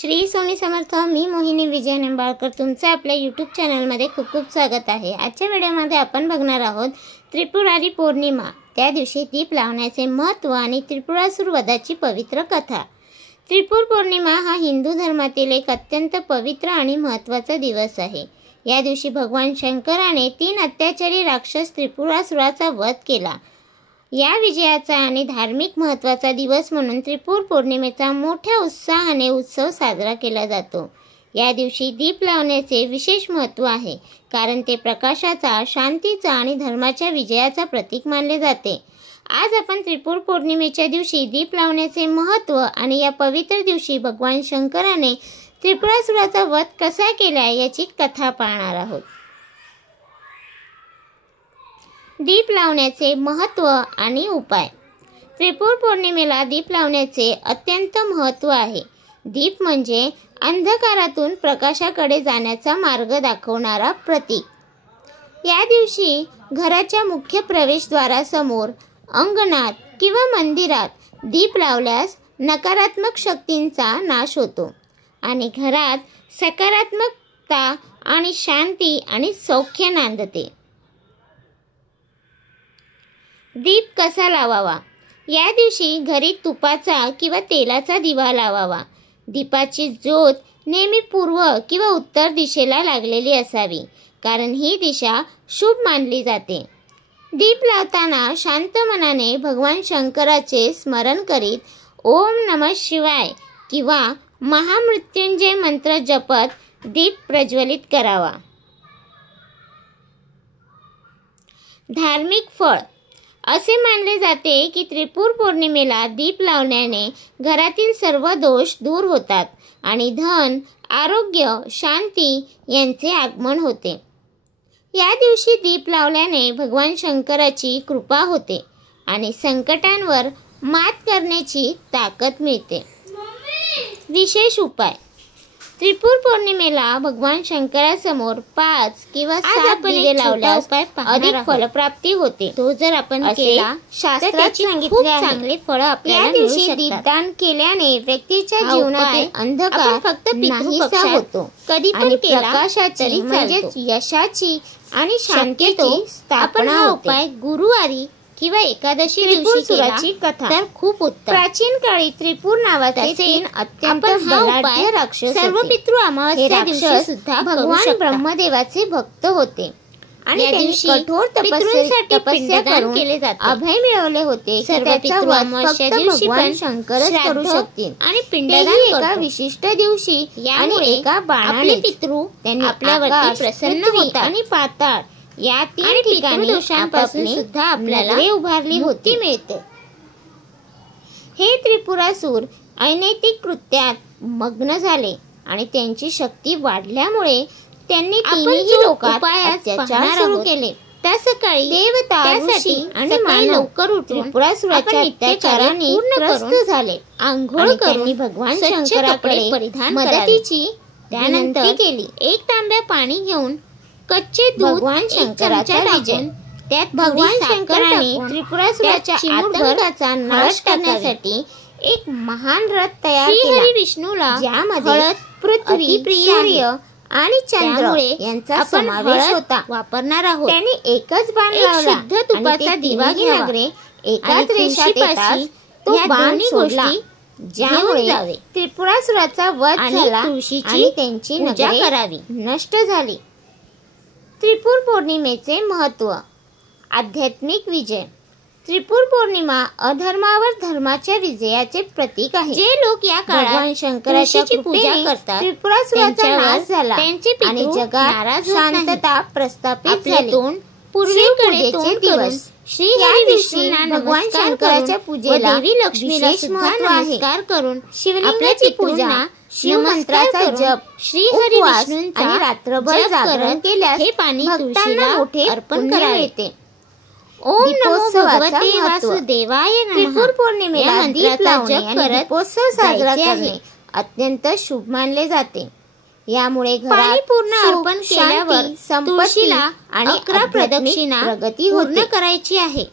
श्री स्वामी समर्थ। मी मोहिनी विजय निंबाळकर तुमचं आपल्या यूट्यूब चॅनलमध्ये खूप खूप स्वागत आहे। आजच्या व्हिडिओमध्ये आपण बघणार आहोत त्रिपुरारी पौर्णिमा, त्या दिवशी दीप लावण्याचे महत्त्व आणि त्रिपुरासुर वधाची पवित्र कथा। त्रिपुर पौर्णिमा हा हिंदू धर्मातील एक अत्यंत पवित्र आणि महत्त्वाचा दिवस आहे। या दिवशी भगवान शंकराने 3 अत्याचारी राक्षस त्रिपुरासुराचा वध केला। या विजयाचा आणि धार्मिक महत्त्वाचा दिवस म्हणून त्रिपुर पौर्णिमेचा मोठ्या उत्साहाने उत्सव साजरा केला जातो। या दिवशी दीप लावण्याचे विशेष महत्त्व आहे, कारण ते प्रकाशाचा, शांतीचा आणि धर्माच्या विजयाचा प्रतीक मानले जाते। आज आपण त्रिपुर पौर्णिमेच्या दिवशी दीप लावण्याचे महत्त्व आणि या पवित्र दिवशी भगवान शंकराने त्रिपुरासुराचा वध कसा केला याची कथा पाहणार आहोत। दीप लावण्याचे महत्त्व आणि उपाय। त्रिपुर पौर्णिमेला दीप लावण्याचे अत्यंत महत्त्व आहे। दीप म्हणजे अंधकारातून प्रकाशाकडे जाण्याचा मार्ग दाखवणारा प्रतीक। या दिवशी घराच्या मुख्य प्रवेशद्वारासमोर, अंगणात किंवा मंदिरात दीप लावल्यास नकारात्मक शक्तींचा नाश होतो आणि घरात सकारात्मकता आणि शांती आणि सौख्य नांदते। दीप कसा लावावा? या दिवशी घरी तुपाचा किंवा तेलाचा दिवा लावावा। दीपाची ज्योत नेहमी पूर्व किंवा उत्तर दिशेला लागलेली असावी, कारण ही दिशा शुभ मानली जाते। दीप लावताना शांत मनाने भगवान शंकराचे स्मरण करीत ओम नमः शिवाय किंवा महामृत्युंजय मंत्र जपत दीप प्रज्वलित करावा। धार्मिक फळ। असे मानले जाते की त्रिपुर पौर्णिमेला दीप लावण्याने घरातील सर्व दोष दूर होतात आणि धन, आरोग्य, शांती यांचे आगमन होते। या दिवशी दीप लावल्याने भगवान शंकराची कृपा होते आणि संकटांवर मात करण्याची ताकद मिळते। विशेष उपाय। त्रिपुर पौर्णिमेला भगवान शंकरासमोर 5 किंवा 7 दिवे लावल्यास अधिक फलप्राप्ती होते। तो जर आपण केला, शास्त्रात सांगितले चांगले फळ आपल्याला मिळू शकतात। दीपदान केल्याने व्यक्तीच्या जीवनातील अंधकार फक्त नाहीसा होतो, कधी पण केला प्रकाशाची म्हणजेच यशाची आणि शांतीची स्थापना होते। उपाय गुरुवारी किंवा एकादशी दिवशी केला कथा तर खूप उत्तम। प्राचीन काळी त्रिपुर नावाचे 3 अत्यंत बलाढ्य राक्षस सर्व पितृ अमावस्या दिवशी सुद्धा भगवान ब्रह्मदेवाचे भक्त होते आणि त्यांनी कठोर तपस्या करून केले जाते अभय मिळवले होते। सर्व पितृ अमावस्या दिवशी भगवान शंकरच करू शकतील आणि पिंडदान एका विशिष्ट दिवशी आणि एका बाणाने पितृ त्यांनी आपल्यावरती प्रसन्न होतात आणि पाताळ या 3 ठिकाणी दोषांपासून सुद्धा आपल्याला उभारली होती मिळते। हे त्रिपुरासुर अनैतिक कृत्यात मग्न झाले आणि त्यांची शक्ती वाढल्यामुळे त्यांनी तिन्ही लोकात अत्याचार सुरू केले। त्या सकाळी देवता, ऋषी आणि मानव लवकर उठून त्रिपुरासुराच्या अत्याचाराने त्रस्त झाले। आंघोळ करून भगवान शंकराकडे मदतीची त्यानंतर केली। 1 तांब्या पाणी घेऊन कच्चे दूध भगवान शंकराच्या टाकून त्यात भगवान शंकराने त्रिपुरासुराच्या आतंकाचा नाश करण्यासाठी एक महान रथ तयार केला। श्री विष्णूला ज्यामध्ये हळद, पृथ्वी, सूर्य आणि चंद्र यांचा समावेश होता वापरणार आहोत। त्याने एकच बाण लावला, शुद्ध तुपाचा दिवा घ्यावा, एकाच रेषेपाशी तो बाण सोडला, ज्यामुळे त्रिपुरासुराचा वध झाला आणि त्यांची नगरे करावी नष्ट झाली। त्रिपुर पौर्णिमेचे महत्त्व। आध्यात्मिक विजय। त्रिपुर पौर्णिमा अधर्मावर धर्माच्या विजयाचे प्रतीक आहे। जे लोक या काळात भगवान शंकराची पूजा करतात, त्रिपुरासुराचा नाश झाला आणि जगात शांतता प्रस्थापित झाली। पूर्वीकडे दिवस श्री विष्णूंना भगवान शंकराच्या पूजेला देवी लक्ष्मीला नमस्कार करून शिवलिंगाची पूजा, शिवमंत्राचा जप, श्री हरी विष्णूंचा आणि रात्रभर जागरण केल्यास हे पाणी तुळशीला मोठे अर्पण करावे। ओम नमो भगवते वासुदेवाय नमः। त्रिपुर पौर्णिमेला दीप लावणे आणि दीपोत्सव साजरा करणे अत्यंत शुभ मानले जाते। यामुळे घरात पूर्ण अर्पण केल्यावर तुळशीला आणि 11 प्रदक्षिणा प्रगती पूर्ण करायची आहे।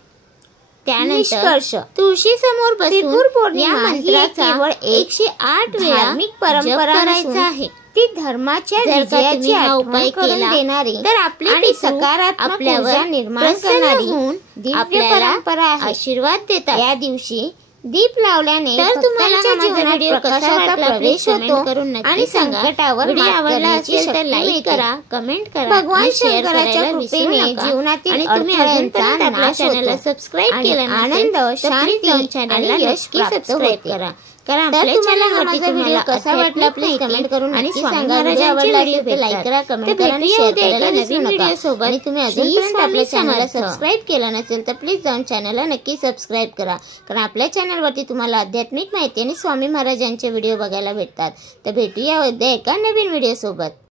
त्यानंतर निष्कर्ष तुळशी समोर बसून या मंत्राचा केवळ 108 वेळा धार्मिक परंपरा करायचा आहे. ती धर्माच्या विजयाची उपाय करून देणारी तर आपली सकारात्मक ऊर्जा निर्माण करणारी दिव्य परंपरा आहे. आशीर्वाद देतात. या दिवशी दीप लावल्याने तर तुम्हाला जीवनात प्रकाशाचा प्रवेश होतो आणि संकटावर मात करण्याची शक्ती मिळते. कमेंट करा. भगवान शंकराच्या कृपेने जीवनातील अडथळ्यांचा नाश होतो. सबस्क्राईब केला आनंद, शांती आणि यश प्राप्त होते. कारण आपल्या चॅनलवरती तुम्हाला कसा वाटला प्लीज कमेंट करून आणि सांगा. व्हिडिओ आवडला असेल तर लाईक करा, कमेंट करा आणि शेअर करायला विसरू नका. आणि तुम्ही अजूनपर्यंत आपल्या चॅनलला सबस्क्राईब केलं नसेल तर प्लीज जाऊन चॅनलला नक्की सबस्क्राईब करा. कारण आपल्या चॅनलवरती तुम्हाला आध्यात्मिक माहिती आणि स्वामी महाराजांचे व्हिडिओ बघायला भेटतात. तर भेटूया उद्या एका नवीन व्हिडिओ सोबत.